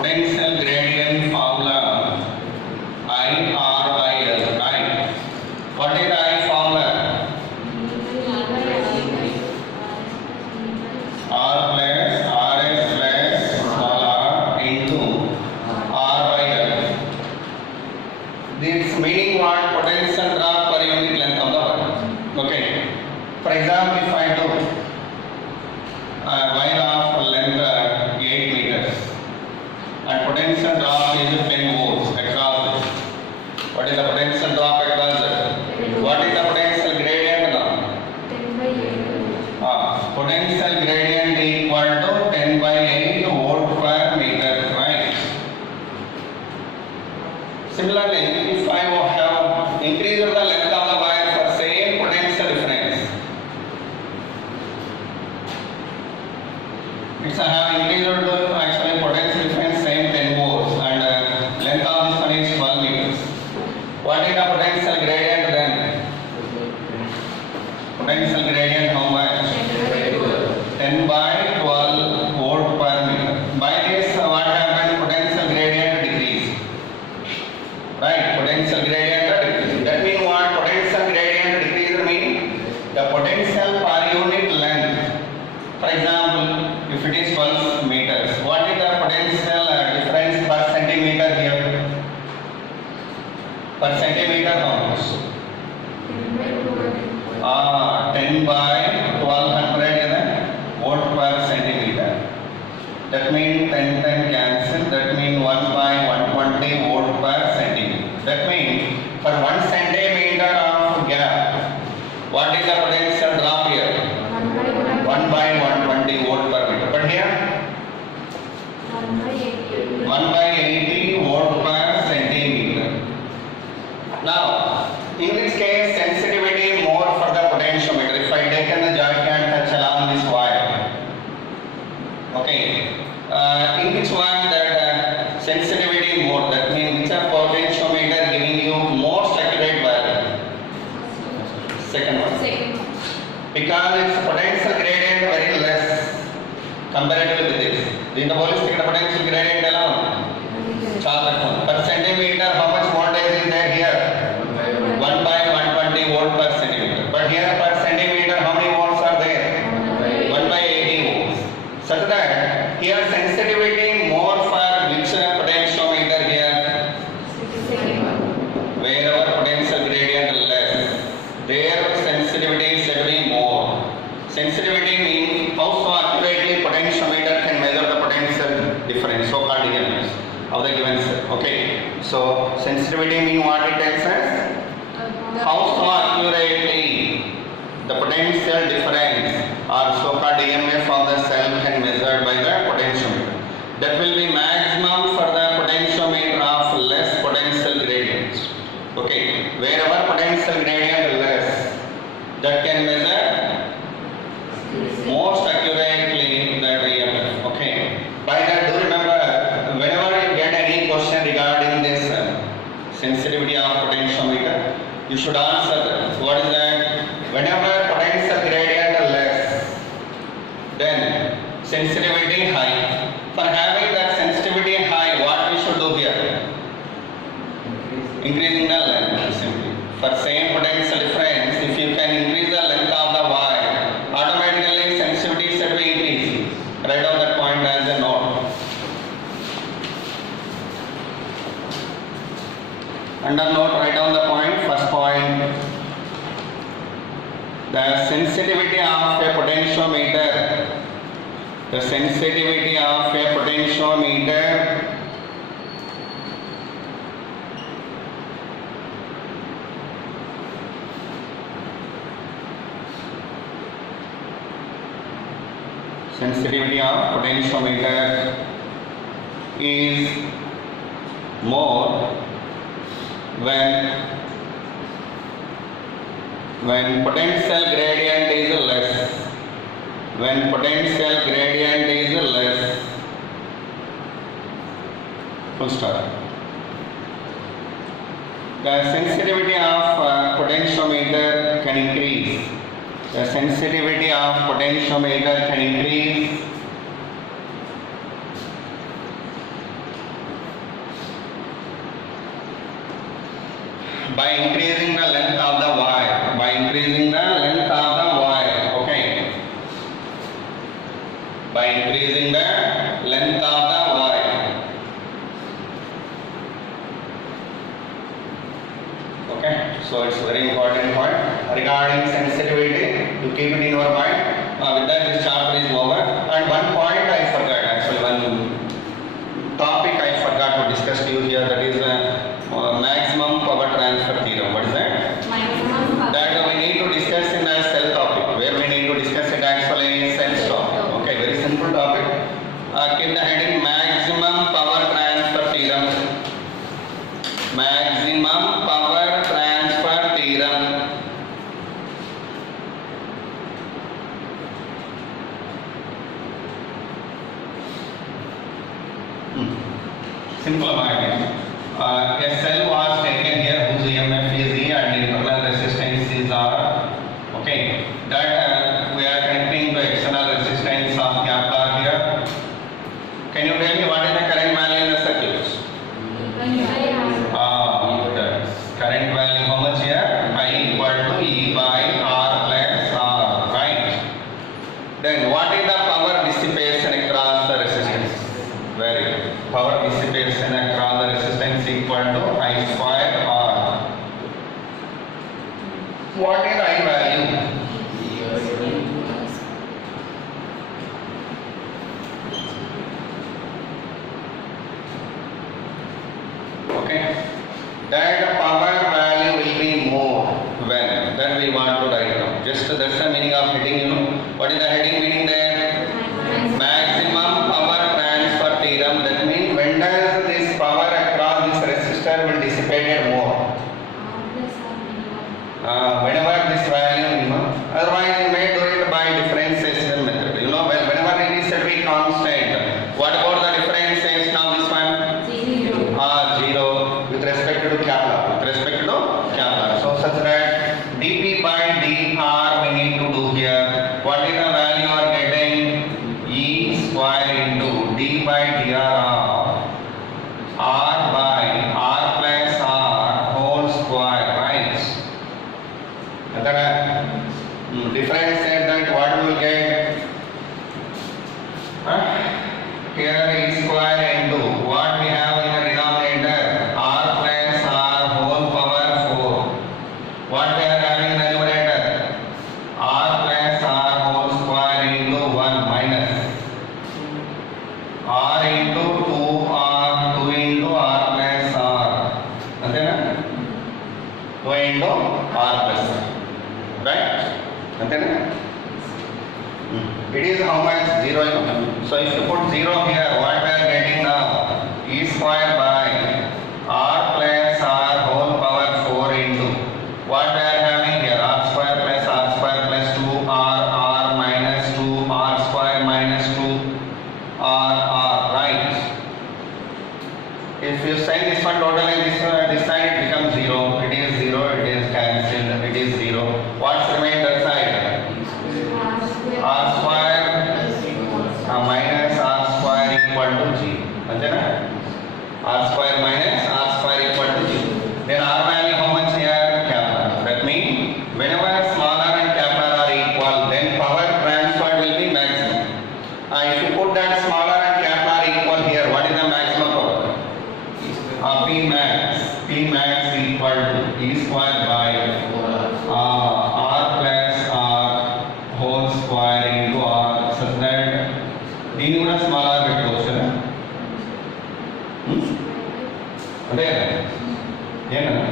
potential gradient formula I R by L, right? What is I formula? R plus Rs plus small r into R by L. This meaning what? Potential drop per unit length of the wire. Okay. For example, if I do a wire of length 8 meters and potential drop is 10 volts across it. What is the potential drop across it? What is the potential gradient now? 10 by 8. Potential gradient equal to 10 by 8 volt per meter, right? Similarly, if I have increased the length of the wire for same potential difference, it's have increased to actually potential difference same 10 volts and length of this one is 12 meters. What is the potential gradient then? Potential gradient how much? 10 by 12 volt per meter. By this what happened? Potential gradient decrease. Right? Potential gradient decrease. That means what? Potential gradient decrease means the potential per unit length. For example, if it is 12 meters, what is the potential difference per centimeter here? Per centimeter how much? 10 by 200. 10 by 1200 is a volt per centimeter. That means 10 cancel. That means 1 by 120 volt per centimeter. That means for 1 centimeter of gap, what is the potential drop here? 1 by 120 volt per meter. But here 1 by 80. 1 by 80 volt per centimeter. Now, in this case, sensitivity more for the potentiometer. If I taken the joint and touch along this wire, okay, in which one that sensitivity more? That means which a potentiometer giving you most accurate value? Second one. Because its potential gradient very less comparatively with this. The holistic potential gradient alone. Per centimeter, how much voltage is there here? 1 by 120 volt per centimeter. But here per centimeter, how many volts are there? 1 by 80 volts. Such that here sensitivity more for which potentiometer here? Wherever potential gradient less, there sensitivity is said to be more. Sensitivity means how so accurately potentiometer can measure the potential difference, so-called EMFs of the given cell. Okay, so sensitivity means what it tells us? How so accurately the potential difference or so-called EMF of the cell can measured by the potentiometer. That will be maximum for the potentiometer of less potential gradients. Okay, wherever potential gradient less, that can measure most accurately the EMF. Okay, by that do remember, whenever you get any question regarding this sensitivity of potentiometer, you should answer that. What is that? Whenever potential gradient less, then sensitivity high. For having that sensitivity high, what we should do here? Increasing the length simply. For same potential difference, if you can increase the length of the wire, automatically sensitivity should be increasing. Write down that point as a note. Under note, write down the point. First point, the sensitivity of a potentiometer. The sensitivity of a potentiometer is more when potential gradient is less. When potential gradient is less. Full stop. The sensitivity of potentiometer can increase. The sensitivity of potentiometer can increase by increasing the length of the wire. By increasing the length of the wire. Okay. By increasing the length of the wire. Okay. So it's very important point regarding sensitivity. You keep it in your mind. With that, this chapter is over. And one point I forgot. Actually, one topic I forgot to discuss to you here. That is maximum power transfer theorem. What is that? Maximum power. That we need to discuss in a cell topic. Where we need to discuss it actually cell topic. Okay, very simple topic. Keep the heading maximum power transfer theorem. Maximum power transfer theorem. Simple again. A cell was taken here whose EMF is E and internal resistance is R. Okay, that we are connecting to external resistance of Kepler here. Can you tell me what is the current value in the circuit? The current value how much here? I equal to E by R plus R, right? Then what is the power dissipation across the resistance? Very good. Power dissipation across the resistance equal to I square R. What is I value? Okay. That power value will be more when then we want to write down. Just that's the meaning of heading, you know. What is the heading meaning there? Maximum power transfer theorem. That means when does this power across this resistor will dissipate more? Whenever this value minimum. Otherwise you may do it by differentiation method. You know, well, whenever it is said to be constant. What about the differentiation of this one? 0 with respect to Kepler. With respect to Kepler. So such that dP by dr we need to do here. What is the value you are getting? E square into d by dr of r by r plus r whole square, right? And then differentiate that, what we will get? Here E square into what we have in the denominator? R plus R whole power 4. What we are having in the numerator? R plus R whole square into 1 minus R into 2R, 2 into R plus R. Antena? 2 into R plus R. Right? Antena? It is how much? 0, you know. So if you put 0 here, what we are getting now? E square by R plus R whole power 4 into what we are having here? R square plus 2 R minus 2 R square minus 2 R, right? If you send this one totally this side it becomes 0. It is 0, it is cancelled, it is 0. What's remained that side? R square minus R square equal to 0. Understand? R square minus R square equal to 0. Then R value how much here? Kepler. That means whenever smaller and Kepler are equal, then power transfer will be maximum. If you put that smaller and Kepler equal here, what is the maximum power? P max. P max equal to E square by R plus R whole square into R, such that దీన్ని కూడా smaller పెట్టుకోవచ్చు కదా? అంతే కదా? ఏమన్నా?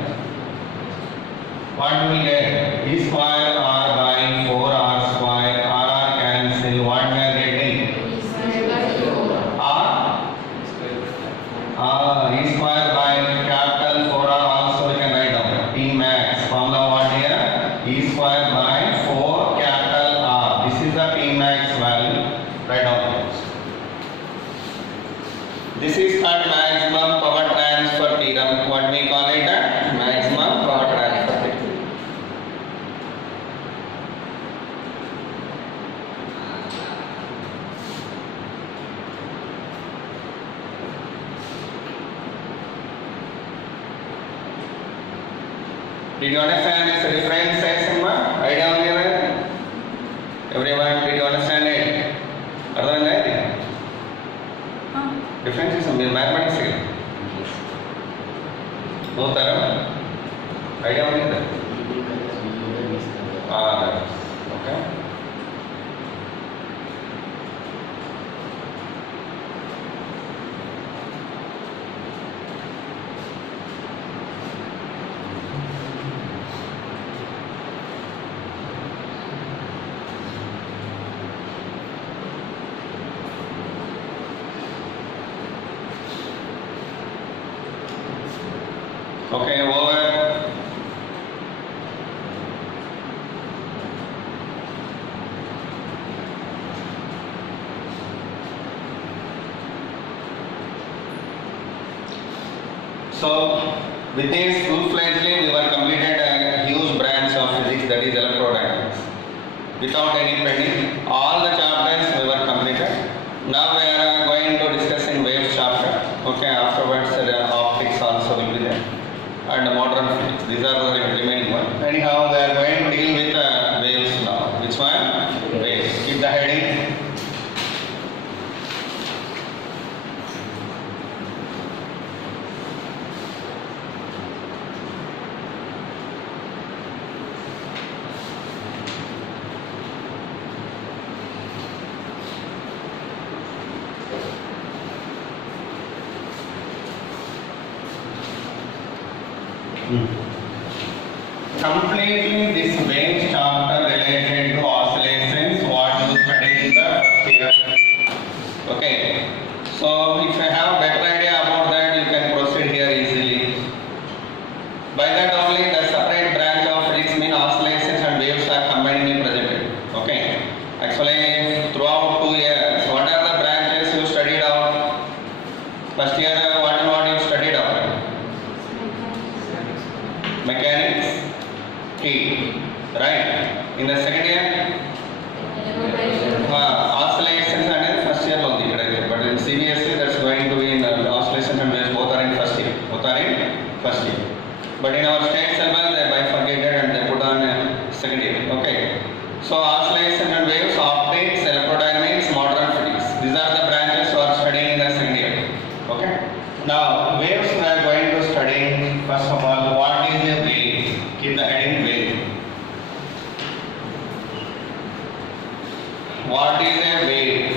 What do we get? E square R by 4R square, R cancel. What we are getting? E square by capital 4R also we can write down. P max. Formula what here? E square by 4 capital R. This is the P max value. Write down. This is called maximum power transfer theorem. What we call it? Maximum power transfer theorem. Did you understand this difference, Simba? Idea on here? Everyone, did you understand it? Other than that, difference is mathematics. No term. Idea on here? Okay. Okay, over. So, with this full-fledgedly, we were completed a huge branch of physics, that is electrodynamics. Without any pending, all the chapters we were completed. Now we are going to discuss in waves chapter. Okay, afterwards optics also will be there. And modern physics. These are the remaining one. Anyhow, we are going to deal with waves now. Which one? Waves. Keep the heading. Completely this waves chapter related to oscillations, what you studied in the first year. Okay. So if you have better idea about that, you can proceed here easily. By that only the separate branch of physics mean oscillations and waves are combinedly presented. Okay. Actually throughout 2 years, what are the branches you studied out? First year what you studied out? Mechanics, heat, right? In the second year, oscillations and first year only, right? But in CBSE, that's going to be in oscillations and waves, both are in first year. Both are in first year. But in our state syllabus, they bifurcated and they put on second year. Okay. So oscillations and waves, optics, electrodynamics, modern physics. These are the branches you are studying in the second year. Okay. Now waves we are going to study. First of all, what is a wave? Keep the heading wave. What is a wave?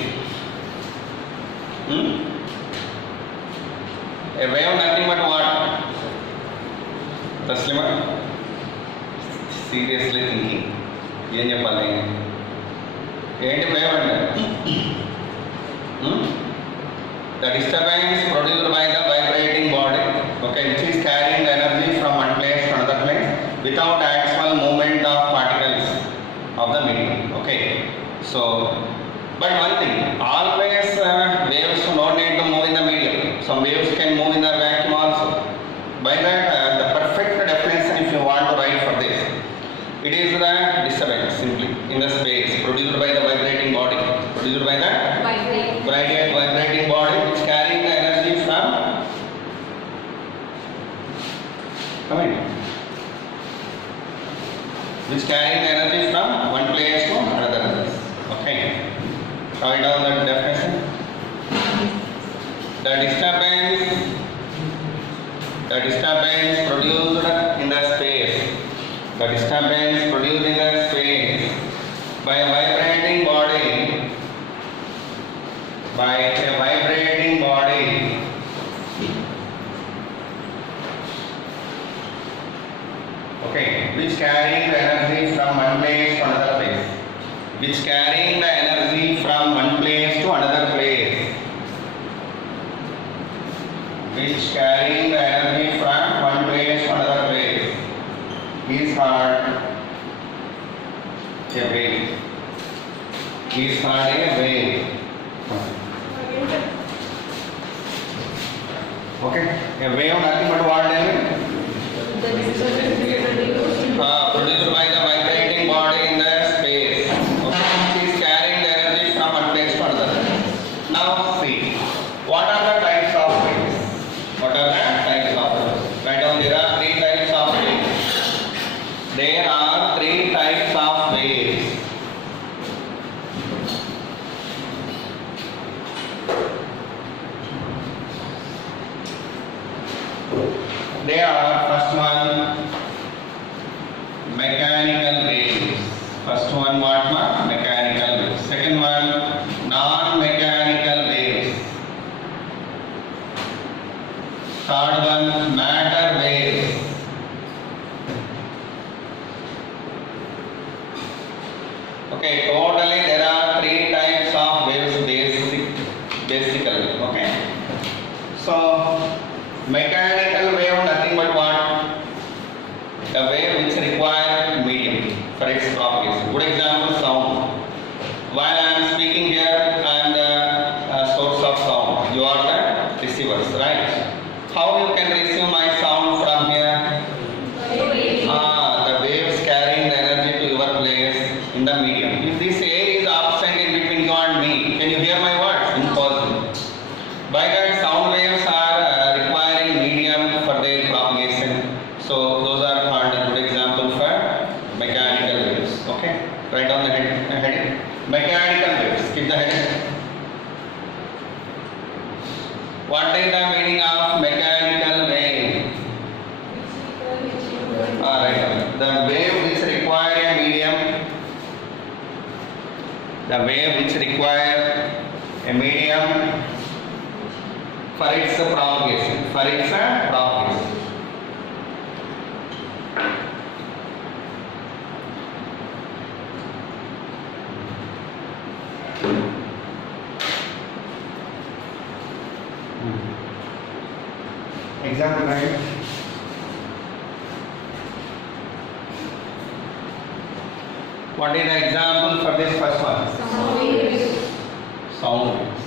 A wave nothing but what? Taslima? Seriously thinking. ఏం చెప్పాలి ఏంటి wave అంటే the disturbance produced by the vibrating body, okay, which is carrying the energy from one place to another place without actual movement of particles of the medium. Okay, so but one thing, always waves do not need to move in the medium. Some waves can move in the vacuum also. By that the perfect definition, if you want to write for this, it is the disturbance simply in the space produced by the vibrating body, produced by the vibrating body, which carrying the energy from, which carrying the energy from one place to another. Okay, write down the definition. The disturbance produced in the space, the disturbance produced in the space by a vibrating body, okay, which carrying the energy from one place to another place, which carrying the energy from one place to another place, which carrying the energy from one place to another place is called a wave. Is called a wave. Okay, a wave nothing but what then? Produced by the vibrating body in the space. Okay, it is carrying the energy from one place to another. Now see, what are the types of waves? What are the types of waves? Write down, there are 3 types of waves. They are first one mechanical waves. First one what ma? Mechanical waves. Second one non-mechanical waves. Third one matter waves. Okay, totally there are three types of waves basically. Okay. So mechanical wave nothing but what? A wave which requires medium for its propagation. Good example, sound. While I am speaking here, I am the source of sound. You are the receivers, right? How you can receive my sound from here? The waves carrying the energy to your place in the medium. If this air is absent in between you and me, can you hear my words? Impossible. By that, sound waves are requiring medium for their propagation. So those are called a good example for mechanical waves. Okay, write down the heading. Mechanical waves. Keep the heading. What is the meaning of mechanical wave? Right. The wave which require a medium. The wave which require a medium for its propagation. For its propagation. Example, right? What is the example for this first one? Sound waves. Sound waves.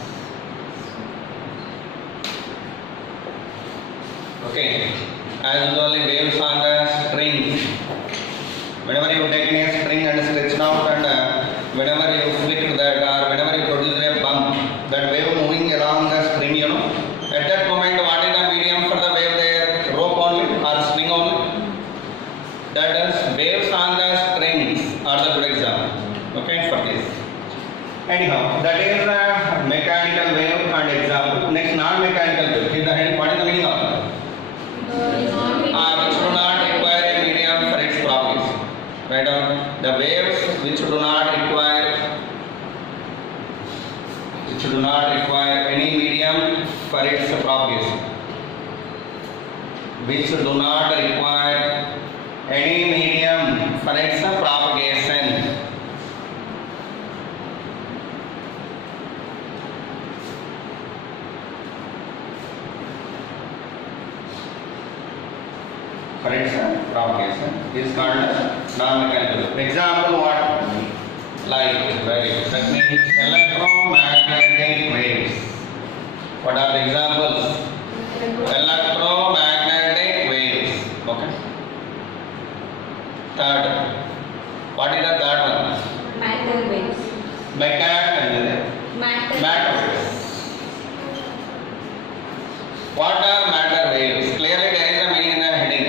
Okay. As usually waves on the string. Whenever you take a string and stretch out and whenever you flick that or whenever you produce a bump, that wave moving along the string, you know. At that moment, what is the medium for the wave there? Rope only or string only? That is waves on the strings are the good example. Okay, for this. Anyhow, that is the mechanical wave and example. Next, non-mechanical wave. Here's the heading. What is the meaning of it? Which do not require a medium for its propagation. Write down the waves which do not require any medium for its propagation. Which do not require any medium for its propagation. For its propagation is called non-mechanical. Example what? Light, right? That means electromagnetic waves. What are the examples? Electromagnetic waves. Okay. Third. What is the third one? Matter waves. Matter waves. What are matter waves? Clearly there is a meaning in the heading.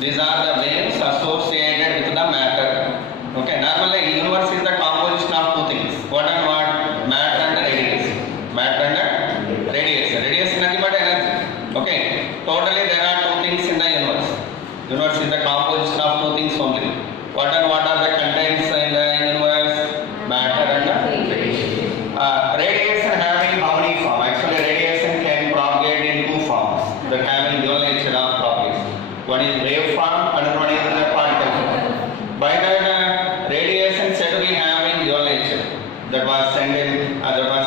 These are the waves associated with the matter. Okay, normally universe is the composition of two things. What and what? Matter and radiation. Matter and radiation. Radiation is nothing but energy. Okay, totally there are two things in the universe. Universe is the composition of two things only. What and what are the contents in the universe? Matter and radiation. Radiation having how many forms? Actually, radiation can propagate in two forms that having dual nature of propagation. One is wave form and one is the particle form. By that, radiation said we have in dual nature. That was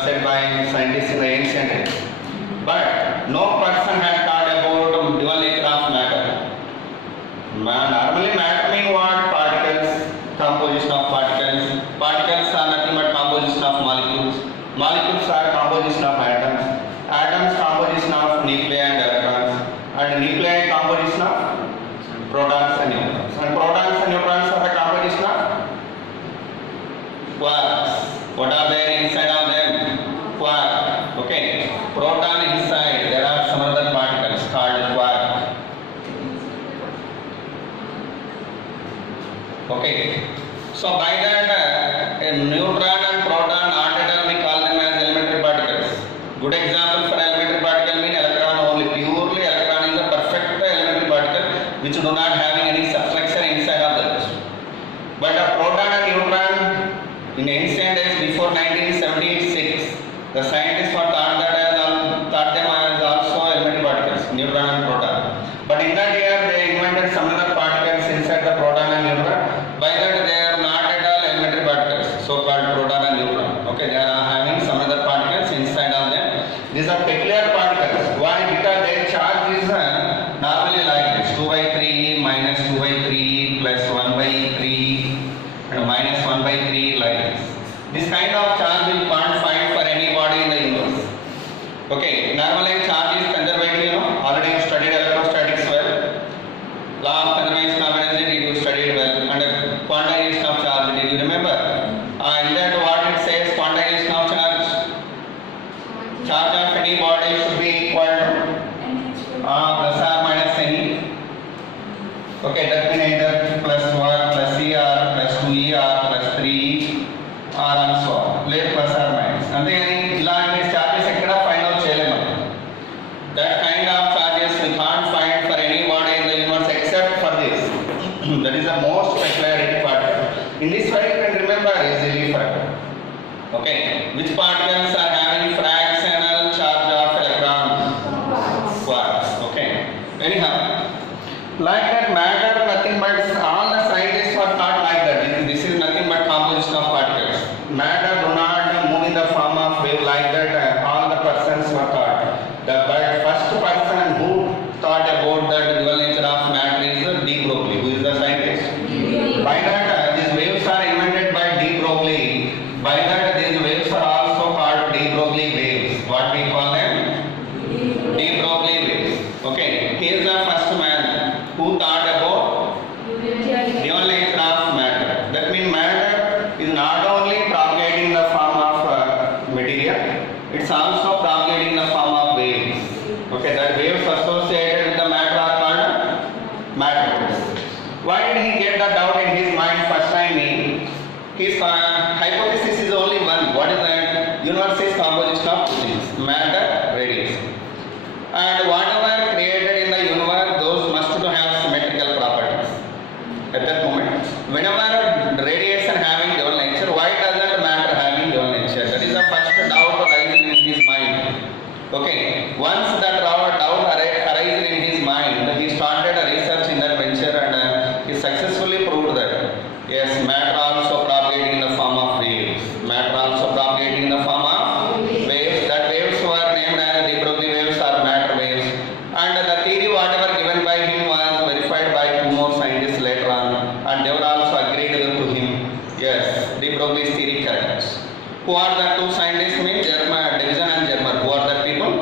said by scientists in the ancient days. But no person had thought about dual nature of matter. Normally, matter means what? Particles, composition of particles. Particles are nothing but composition of molecules. Molecules are composition of atoms. Atoms composition of nuclei and electrons. And nuclei composition of protons and neutrons. And protons and neutrons are the composition of quarks. What are there inside of them? Quark. Okay. Proton inside, there are some other particles called quark. Okay. So by that, a neutron and proton, not at all we call them as elementary particles. Good example for elementary particle means electron only, purely These are peculiar particles. Why? Because their charge is normally like this: 2 by 3 minus 2 by 3 plus 1 by 3 and minus 1 by 3 like this. This kind of charge you can't find for any body in the universe. Okay, normally charge is conservative, you know. Already you studied electrostatics well. Law of conservation of energy, did you studied well? And quantization of charge, did you remember? And that what it says, quantization of charge. Charge of any body should be equal to plus or minus any. Okay, that means either plus 1 plus ER plus 2ER plus 3 or and so on. Let plus or minus. And then ilanti charges ekkada find out cheyalem. That kind of charges we can't find for any body in the universe except for this. That is the most peculiarity particle. In this way you can remember easily for. Okay, which particles are having fractional charge of electron? Quarks. Okay. Anyhow, like that matter, nothing but all the scientists were taught like that. This is nothing but composition of particles. Matter do not move in the form of wave like that. All the persons were taught. The first person who thought about the dual nature of matter is de Broglie. Who is the scientist? By that, these waves are invented by de Broglie. By that, these waves are also called de Broglie waves. What we call them? De Broglie waves. Okay, he is the first man who thought about dual nature of matter. That means matter is not only propagating in the form of material, it's also propagating in the form of waves. Okay, that waves associated with the matter are called matter waves. Why did he get the doubt in his mind first time? His hypothesis is only one. What is that? Universe is composition of two things: matter, radiation. And whatever created in the universe, those must to have symmetrical properties. At that moment, whenever radiation having dual nature, why doesn't matter having dual nature? That is the first doubt arising in his mind. Okay, once that doubt arises in his mind, he started a research in that venture and he successfully proved that yes, matter also propagating in the form of waves. Matter also propagating in the form of waves. That waves were named as de Broglie waves or matter waves. And the theory whatever given by him was verified by two more scientists later on, and they were also agreed to him. Yes, de Broglie's theory correct. Who are the two scientists? Davison and Germer. Who are the people?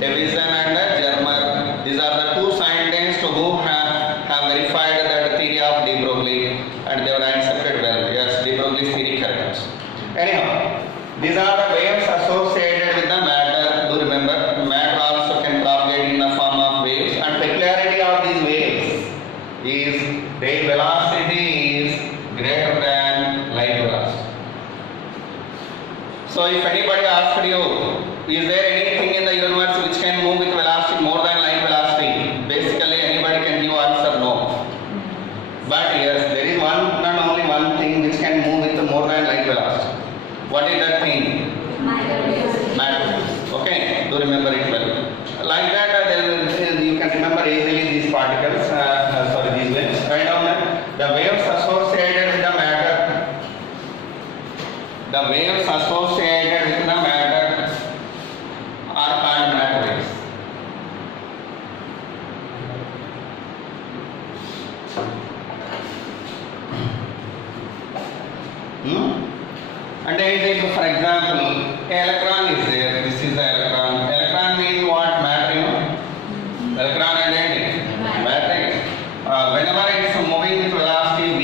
Davison and Germer. These are the two scientists who have verified that theory of de Broglie, and they were accepted well. Yes, de Broglie's theory correct. Anyhow, these are the waves associated with the matter. Do remember, matter also can propagate in the form of waves, and peculiarity of these waves is their velocity is greater than light velocity. So if anybody asked you, is there anything in the universe which can move with velocity more than light velocity? Basically anybody can give answer no. But yes, there is one and only one thing which can move with more than light velocity. What is that thing? Matter. Okay, do remember it well. Like that, you can remember easily these particles. These waves. Write down that the waves associated with the matter. The waves associated with the matter are called matter waves. And then, for example, an electron is there. This is the electron. Electron means what? Matter, you know. Electron identity. Matter. Whenever it's moving with velocity v,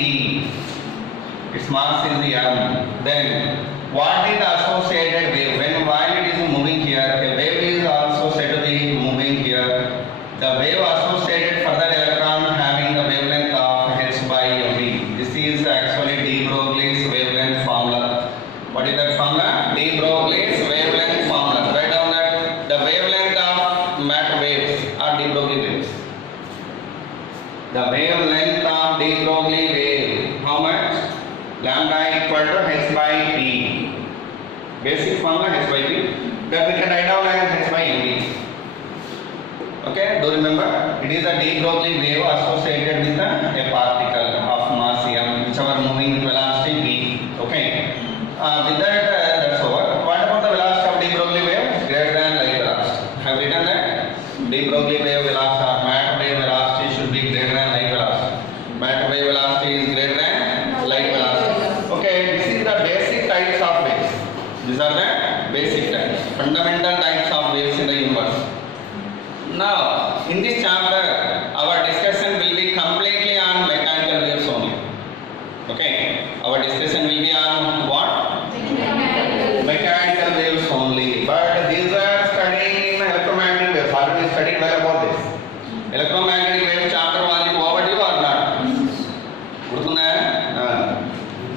its mass is the m. Then, what is the associated wave? While it is moving here, a wave is also said to be moving here. The wave associated for that electron having a wavelength of h by mv. This is actually de Broglie's wavelength formula. What is that formula? De Broglie's wavelength formula. Write down that the wavelength of matter waves are de Broglie waves. The wavelength of de Broglie wave, how much? Lambda equal to h by p. Basic formula h by p. That we can write down as h by mv. Okay, do remember? It is a de Broglie wave associated with a particle of mass m, which are moving with velocity v. Okay. With that, that's over. What about the velocity of de Broglie wave? Greater than light de Broglie wave velocity or matter wave velocity should be greater than light velocity. Matter wave velocity is greater than light velocity. Okay, this is the basic types of waves. These are the basic types, fundamental types of waves in the universe. Now, in this chapter, our discussion will be completely on mechanical waves only. Okay, our discussion will be on what? Mechanical waves only. But these are studying in electromagnetic waves. Already studied well about this. Electromagnetic waves chapter 1 is overdue or not?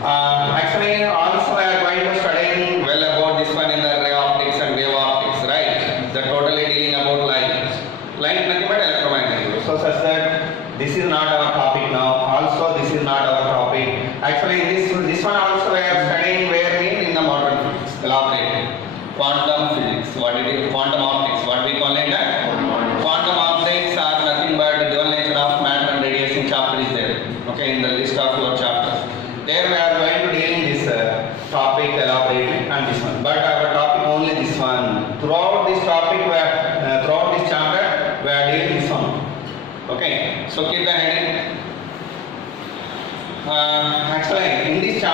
Actually, also I am going to studying well about this one in the ray optics and wave optics, right? The totally dealing about light. Light nothing but electromagnetic waves. So such that this is not our topic now. Also, this is not our topic. Actually, this one also I am studying where in the modern physics. Elaborate. Quantum physics. What it is? Quantum optics. What we call it? Quantum optics are nothing but the dual nature of matter and radiation chapter is there. Okay, in the list of your chapters. There we are going to deal in this topic elaborately and this one. But our topic only this one. Throughout this topic, throughout this chapter, we are dealing this one. Okay, so keep the heading. Actually, in this chapter.